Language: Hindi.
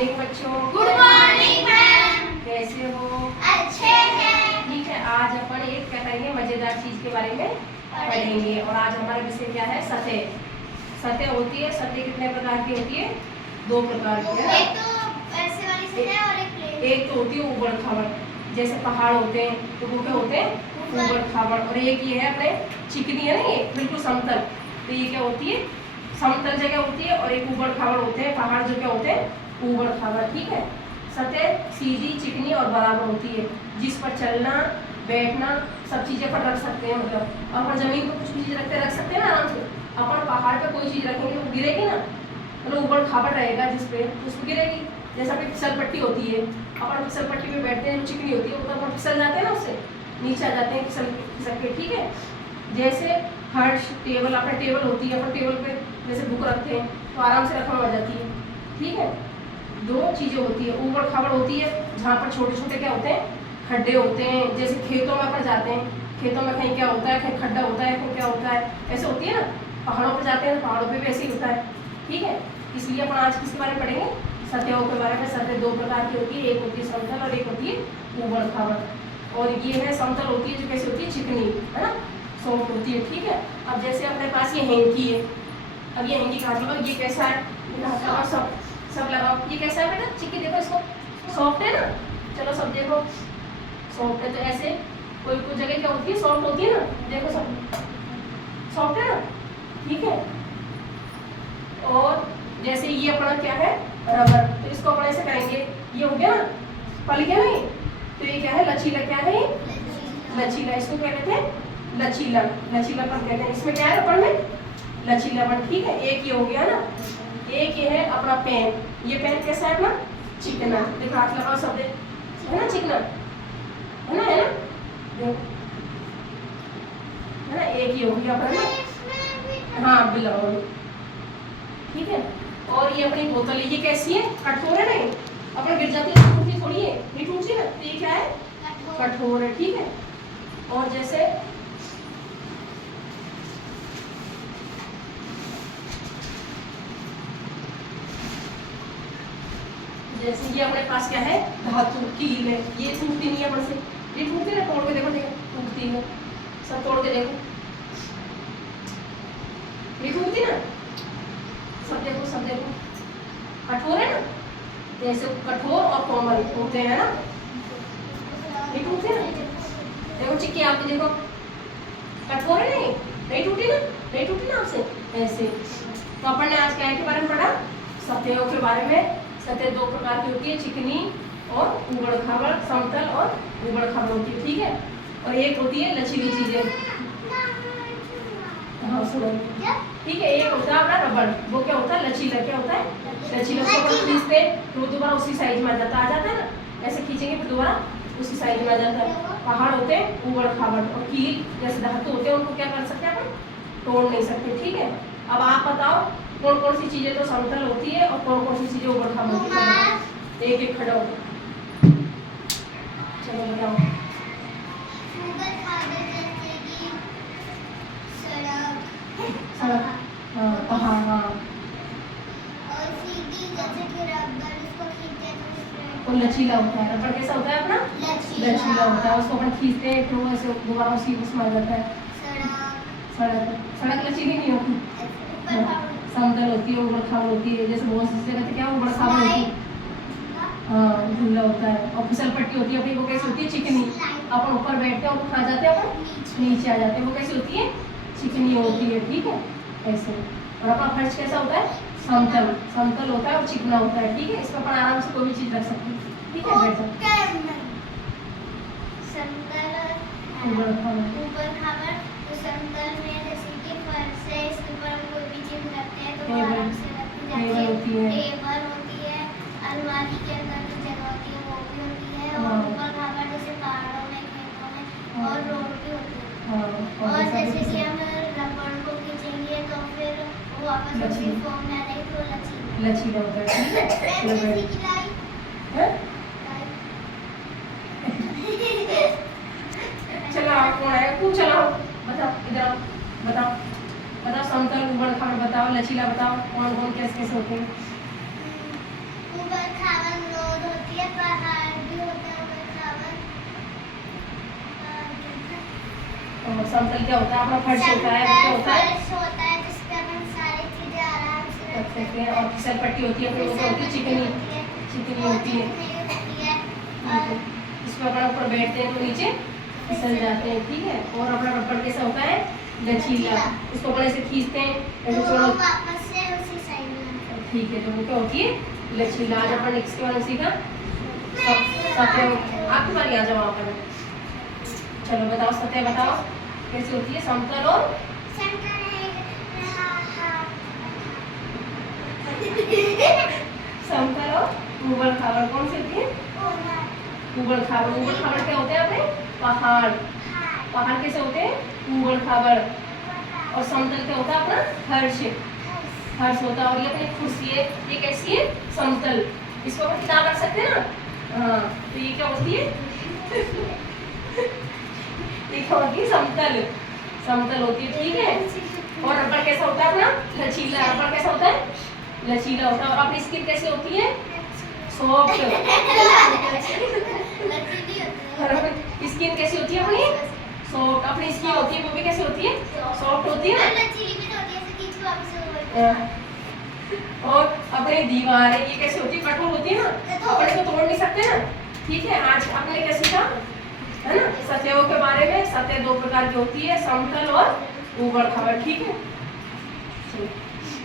मॉर्निंग बच्चों। Good morning ma'am. कैसे हो? अच्छे हैं। ठीक है, आज अपन एक क्या करेंगे, मजेदार चीज के बारे में पढ़ेंगे। और आज हमारा विषय क्या है? सतह। सतह होती है, सतह कितने प्रकार की होती है? दो प्रकार की है। एक तो ऐसे वाली सतह और एक प्लेन। एक तो होती है ऊबड़ खाबड़, जैसे पहाड़ होते हैं तो वो क्या होते हैं? ऊबड़ खाबड़। और एक ये है अपने चिकनी है ना, ये बिल्कुल समतल, तो ये क्या होती है? समतल जगह होती है। और एक ऊबड़ खाबड़ होते हैं पहाड़, जो क्या होते हैं? ऊबड़ खाबड़। ठीक है, सतह सीधी, चिकनी और बराबर होती है, जिस पर चलना बैठना सब चीजें अपन रख सकते हैं। मतलब अपन जमीन पर कुछ भी चीज रख सकते हैं ना आराम से। अपन पहाड़ पे कोई चीज रखेंगे तो गिरेगी ना, मतलब ऊबड़ खाबड़ रहेगा जिस पे, उस पर गिरेगी। जैसा कि फिसल पट्टी होती है, अपन फिसल पट्टी पे बैठते हैं, चिकनी होती है, ऊपर अपन फिसल जाते हैं ना, उससे नीचे आ जाते हैं फिसल के। ठीक है, जैसे फर्श, टेबल, अपने टेबल होती है, अपन टेबल पे जैसे बुक रखते हैं तो आराम से रखने में आ जाती है। ठीक है, दो चीजें होती है, ऊबड़ खाबड़ होती है जहाँ पर छोटे छोटे क्या होते हैं? खड्डे होते हैं। जैसे खेतों में अपन जाते हैं, खेतों में कहीं क्या होता है, कहीं खड्डा होता है, कहीं क्या होता है, ऐसे होती है ना। पहाड़ों पर जाते हैं तो पहाड़ों पे भी ऐसे ही होता है। ठीक है, इसलिए अपन आज किसके बारे में पढ़ेंगे? सतहों के बारे में। सतह दो प्रकार की होती है, एक होती है समतल और एक होती है ऊबड़ खाबड़। और ये है समतल होती है जो कैसे होती है? चिकनी, है ना, सॉफ्ट होती है। ठीक है, अब जैसे अपने पास ये हैंकी है, अब ये हैंकी का हाथ लगाओ, ये कैसा है? हाथ लगाओ, सब लगाओ। ये कैसा है बेटा? चिकनी देखो, इसको सॉफ्ट है ना। चलो सब देखो, सॉफ्ट है। तो ऐसे कोई कोई जगह क्या होती है? सॉफ्ट होती है ना, देखो सब सॉफ्ट है ना। ठीक है, और जैसे ये अपना क्या है? रबर। तो इसको अपन ऐसे करेंगे, ये हो गया ना, पल गया नहीं, तो ये क्या है? लचीला। क्या है ये? लचीला। इसको क्या कहते हैं? लचीला। लचीलापन कहते हैं। इसमें क्या है रबर में? लचीलापन। ठीक है, एक ये हो गया ना। एक ये है अपना पेन। ये पेन कैसा है अपना? चिकना। देखो हाथ लगाओ सब, है ना, चिकना है ना, है ना, देखो है ना। एक ये हो गया अपना, हाँ बिल्कुल। ठीक है, और ये अपनी बोतल है, ये कैसी है? कठोर है नहीं, अपन गिर जाती है टूटती थोड़ी है, नहीं टूटती ना, तो ये क्या है? कठोर है। ठीक है, और जैसे जैसे ये अपने पास क्या है? धातु कील है, ये टूटती नहीं है अपन से, ये टूटती है, तोड़ के देखो, देखो टूटती है, सब तोड़ के देखो, ये टूटती ना, सब देखो, सब देखो, कठोर है ना। जैसे कठोर और कोमल होते हैं ना, ये टूटते ना, देखो चिक्की आपकी देखो, कठोर है नहीं टूटी ना, नहीं टूटी ना आपसे ऐसे। तो अपन ने आज क्या के बारे में पढ़ा? सतहों के बारे में। सतह दो प्रकार की होती है, चिकनी और ऊबड़ खाबड़, समतल और ऊबड़ खाबड़ होती है। ठीक है, और एक होती है लचीली चीजें। हाँ सुनो, ठीक है, एक होता है अपना रबड़, वो क्या होता है? लचीला। क्या होता है? लचीला। उसको अपन खींचते तो दोबारा उसी साइज में आ जाता है ना, ऐसे खींचेंगे तो दोबारा उसी साइज में आ जाता है। पहाड़ होते हैं ऊबड़ खाबड़, और कील जैसे धातु होते हैं उनको क्या कर सकते हैं अपन? तोड़ नहीं सकते। ठीक है, अब आप बताओ कौन कौन सी चीजें तो समतल होती है और कौन कौन सी चीजें ऊबड़ खाबड़ होती है? एक एक खड़ा हो, चलो बताओ। सड़क, हाँ पहाड़, हाँ। और सीधी जैसे कि रबर, इसको खींचते हैं तो स्ट्रेट। और लचीला होता है। रबड़ कैसा होता है अपना? लचीला होता है, उसको अपन खींचते हैं तो ऐसे दोबारा उसी उसमें आ जाता है। सड़क, सड़क लचीली नहीं होती, समतल होती है, ऊबड़ खाबड़ होती है। जैसे बहुत सी जगह क्या ऊबड़ खाबड़ होती है, हाँ झूला होता है। और फिसल पट्टी होती है अपनी, वो कैसी होती है? चिकनी। अपन ऊपर बैठते हैं और खा जाते हैं, अपन नीचे आ जाते हैं, वो कैसी होती है? चिकनी होती है। ठीक है, ऐसे। और अपना फर्श कैसा होता है? समतल। समतल होता है और चिकना होता है। ठीक है, इस पर अपन आराम से कोई भी चीज रख सकते हैं। ठीक है, बैठ जाओ। ऊबड़ खाबड़, तो समतल में जैसे कि फर्श है, इसके ऊपर हम कोई भी चीज रखते हैं तो वो टेबल, आराम से रखी जाती टेबल होती है। टेबल होती है, अलमारी के अंदर जो जगह होती है वो भी होती है, हाँ। और ऊबड़ खाबड़ जैसे पहाड़ों में, खेतों में, हाँ। और रोड भी होती है। हाँ, और जैसे कि हम रबड़ को खींचेंगे तो फिर वो वापस उसी फॉर्म में आ जाएगी, तो लचीला होता है। ठीक है, चलो जैसे बैठ। कि लाइट, हैं? चलो आप कौन है? खूब चलाओ, बताओ, इधर आओ, बताओ बताओ, समतल ऊबड़ खाबड़ बताओ, लचीला बताओ, कौन कौन कैसे कैसे होते हैं? ऊबड़ खाबड़ समतल क्या होता है? अपना फर्श होता है, क्या होता है? फर्श होता है जिसपे अपन सारी चीजें आराम से रख सकते हैं। और फिसल पट्टी होती है, फिर वो क्या होती है? चिकनी होती है। और इसमें अपना ऊपर बैठते हैं तो नीचे फिसल जाते हैं, ठीक है। और अपना रबड़ कैसा होता है? लचीला। उसको अपन ऐसे खींचते हैं, ऐसे तो वो छोड़ो, वापस से उसी साइड में ठीक है। तो वो क्या होती है? लचीला। आज अपन इसके बारे में सीखा। सत्य, आपकी बारी आ जाओ आप। चलो बताओ, सत्य बताओ कैसे होती है समतल और सेंटर समतल और ऊबड़ खाबड़ कौन सी होती है? ऊबड़ खाबड़। ऊबड़ खाबड़ क्या होते हैं अपने? पहाड़। पहाड़ कैसे होते हैं? ऊबड़ खाबड़। और समतल क्या होता है? अपना फर्श। फर्श होता है। और ये अपनी कुर्सी है, ये कैसी है? समतल। इसको अपन किताब रख सकते हैं ना? हाँ, तो ये क्या होती है? ये क्या होती है? समतल। समतल होती है, ठीक है। और रबड़ कैसा होता है अपना? लचीला। रबड़ कैसा होता है? लचीला होता है। और अपनी स्किन कैसी होती है? सॉफ्ट। स्किन कैसी होती है अपनी? सॉफ्ट। अपनी स्किन होती है वो भी कैसी होती है? सॉफ्ट होती है ना। और अपनी दीवार है, ये कैसी होती है? कठोर होती है ना, अपन इसको तोड़ नहीं सकते ना, ठीक है। आज आपने क्या सीखा है ना? सतहों के बारे में। सतह दो प्रकार की होती है, समतल और ऊबड़ खाबड़, ठीक है। चलो।